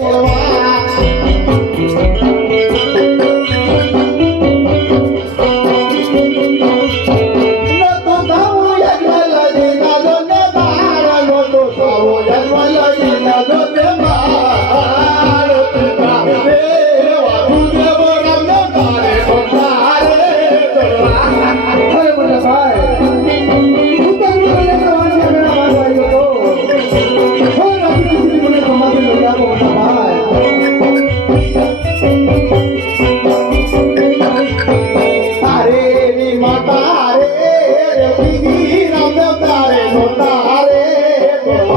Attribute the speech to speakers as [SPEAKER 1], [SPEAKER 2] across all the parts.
[SPEAKER 1] Oh, wow.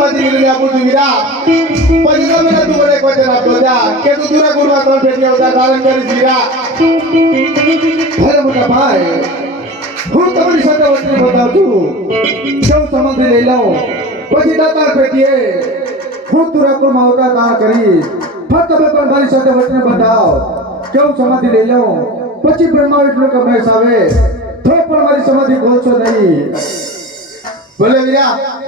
[SPEAKER 2] मंदिर बुद्धवीरा पहिला मेरा तुम्हारे एक वचन आप बोला के तू दूरा गुरु का कौन बेटिया होता धारण कर जीरा
[SPEAKER 1] भर मुना भाई હું તમારી સાથે વચન બતાવું છું સૌ સંબંધ લઈ લઉં પછી દાતાર પેટીએ હું તુરાપુરમાં આવતા દાન કરી ફક્ત તમે પણ મારી સાથે વચન બતાવો કેવું સમાધિ લઈ લઉં પછી બ્રહ્મા વિષ્ણુ કમલેશ આવે તો પણ મારી સમાધિ બોલશો નહીં ભલે વિરા